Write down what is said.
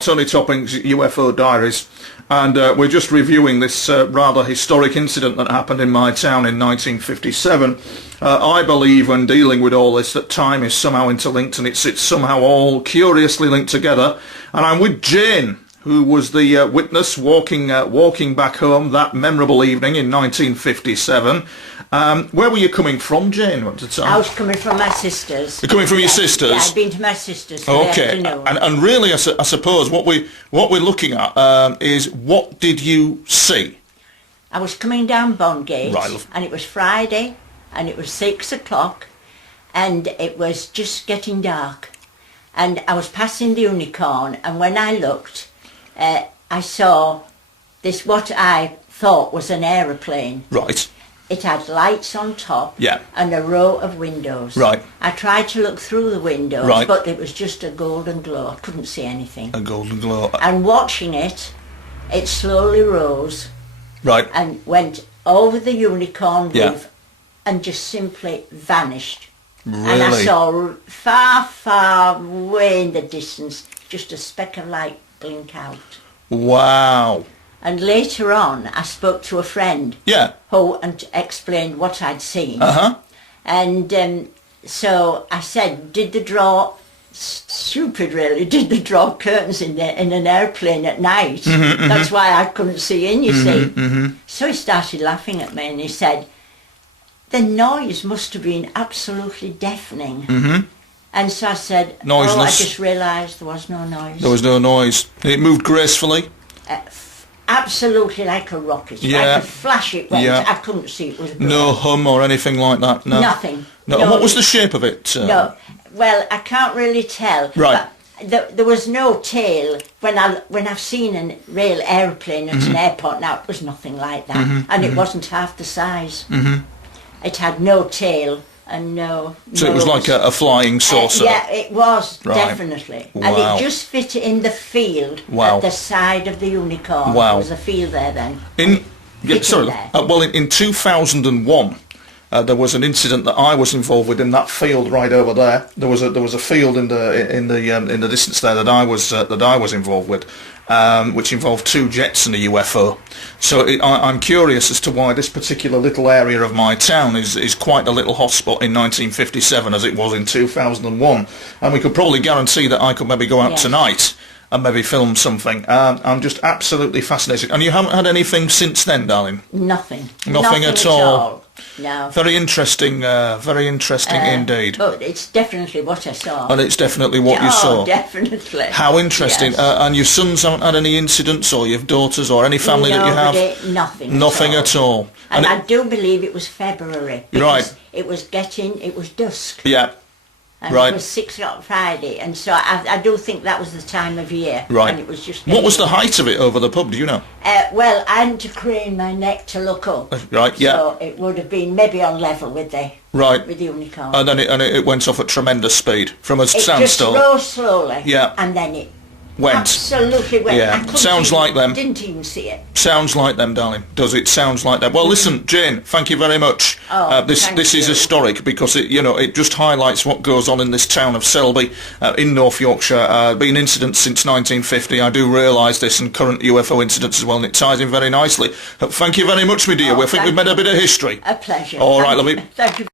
Tony Topping's UFO Diaries, and we're just reviewing this rather historic incident that happened in my town in 1957. I believe when dealing with all this that time is somehow interlinked, and it's somehow all curiously linked together. And I'm with Jane, who was the witness walking back home that memorable evening in 1957. Where were you coming from, Jane, at the time? I was coming from my sister's. You're coming from your sister's? Yeah, I'd been to my sister's for the afternoon. And really, I suppose what we're looking at is, what did you see? I was coming down Bondgate, Right. and it was Friday, and it was 6 o'clock, and it was just getting dark. And I was passing the Unicorn, and when I looked, I saw this, what I thought was an aeroplane. Right. It had lights on top, Yeah. and a row of windows. Right. I tried to look through the windows, Right. but it was just a golden glow. I couldn't see anything. A golden glow. And watching it, it slowly rose Right. and went over the Unicorn roof, Yeah. and just simply vanished. Really? And I saw far, far away in the distance just a speck of light blink out. Wow. And later on, I spoke to a friend Yeah. who explained what I'd seen. Uh-huh. And so I said, did they draw, stupid really, did they draw curtains in an airplane at night? That's why I couldn't see in, you see. So he started laughing at me, and he said, the noise must have been absolutely deafening. And so I said, Noiseless. oh, I just realised there was no noise. There was no noise. It moved gracefully. Absolutely like a rocket. Yeah. Like a flash it went. Yeah. I couldn't see it was No hum or anything like that. No. Nothing. No. And what was the shape of it? No. Well, I can't really tell. Right. But there was no tail. When I've seen a real aeroplane at an airport now, it was nothing like that, and it wasn't half the size. It had no tail and no. So it was like a flying saucer. Yeah, it was, Right. definitely. Wow. And it just fit in the field Wow. at the side of the Unicorn. Wow. There was a field there then. Sorry. Well, in 2001, there was an incident that I was involved with in that field right over there. There was a field in the distance there that I was involved with, which involved 2 jets and a UFO. So I'm curious as to why this particular little area of my town is quite a little hotspot in 1957 as it was in 2001. And we could probably guarantee that I could maybe go out tonight and maybe film something. I'm just absolutely fascinated. And you haven't had anything since then, darling? Nothing. Nothing at all. No. Very interesting indeed. But it's definitely what I saw. And it's definitely what you saw. Oh, definitely. How interesting. Yes. And your sons haven't had any incidents, or your daughters, or any family that you have? Nothing. Nothing at all. And I do believe it was February. Because Right. it was dusk. Yeah. And Right. it was 6 o'clock Friday, and so I do think that was the time of year. Right. And it was just. What was the height of it over the pub, do you know? Well, I had to crane my neck to look up. Right, yeah. So it would have been maybe on level with the Right. Unicorn. And then it went off at tremendous speed from a It just standstill. rose slowly. Yeah. And then it Went. absolutely went. Yeah. I couldn't Sounds even- like them. Didn't even see it. Sounds like them, darling. Does it? Sounds like them. Well, listen, Jane, thank you very much. Oh, this thank is you. historic because it just highlights what goes on in this town of Selby in North Yorkshire. Been incidents since 1950. I do realise this, and current UFO incidents as well, and it ties in very nicely. Thank you very much, my dear. Oh, I think we've made a bit of history. A pleasure. All right, lovely. Thank you.